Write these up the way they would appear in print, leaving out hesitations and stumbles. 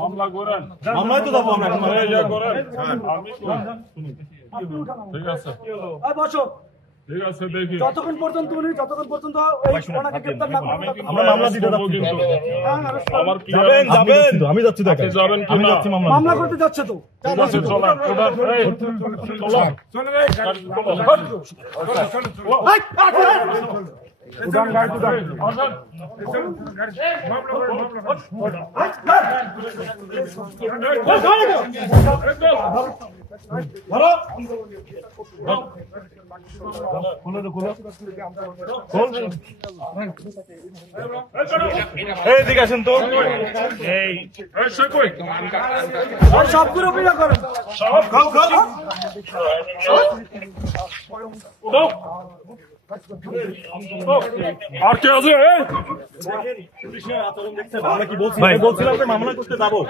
মামলা করেন, মামলায় তো যাবো আমরা। ঠিক আছে, বসো। ঠিক আছে, দেখি যতক্ষণ পর্যন্ত ওনাকে গ্রেফতার না করবেন আমরা মামলা দিতে যাচ্ছি। আমার কি যাবেন যাবেন, আমি যাচ্ছি দেখেন, যাবেন কি আমি না? যাচ্ছি মামলা মামলা করতে যাচ্ছে তো। ঠিক আছে, চলেন, এদিকে আসেন তো। এই সবগুলো বিয়ে করেন। আর কে আছে? আমরা কি বলছি? বলছিলাম যে মামলা করতে যাবো,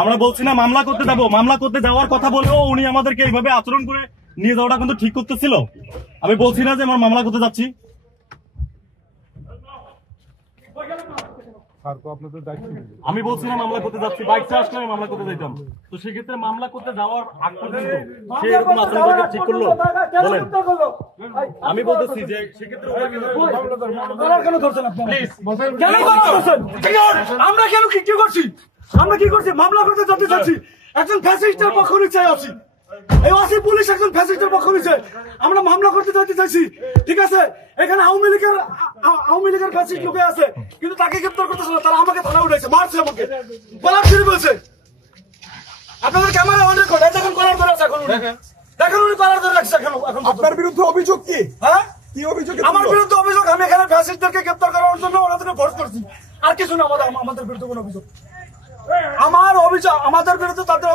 আমরা বলছি না মামলা করতে যাবো। মামলা করতে যাওয়ার কথা বলেও উনি আমাদেরকে এইভাবে আচরণ করে নিয়ে যাওয়াটা কিন্তু ঠিক করতেছিল। আমি বলছি না যে আমরা মামলা করতে যাচ্ছি। আমি বলছি না মামলা করতে যাচ্ছি, বাইকটা আসলে আমি মামলা করতে যাইতাম। তো সেক্ষেত্রে মামলা করতে যাওয়ার আগ পর্যন্ত সে এরকম আচরণ করে ঠিক করলো? বলেন। আমি বলতেছি যে সেক্ষেত্রে কেন ধরছেন আপনি? কেন ধরছেন? আমরা কেন কি করছি? আমরা কি করছি? মামলা করতে যেতে চাচ্ছি, একজন ফ্যাসিস্টের পক্ষ নিচ্ছে আছি। এই ওসি পুলিশ একজন ফ্যাসিস্টের পক্ষ নিচ্ছে, আমরা মামলা করতে যেতে চাইছি। ঠিক আছে, এখানে আওয়ামী লীগের ফ্যাসিস্ট লোকে আছে, কিন্তু তাকে গ্রেপ্তার করতেছে না। তারা আমাকে থানা উঠেছে, মারছে, আমাকে বলার শুরু বলছে। আপনাদের ক্যামেরা অন রেকর্ড, দেখুন কলার ধরে আছে। এখন দেখেন উনি কলার ধরে রাখছে। এখন আপনার বিরুদ্ধে অভিযোগ কি? হ্যাঁ, কি অভিযোগ? আমার বিরুদ্ধে অভিযোগ, আমি এখানে ফ্যাসিস্টদেরকে গ্রেপ্তার করার জন্য ওনাদেরকে ফোর্স করছি। আর কিছু না, আমাদের বিরুদ্ধে কোনো অভিযোগ। আমার অভিযোগ, আমাদের বিরুদ্ধে তাদের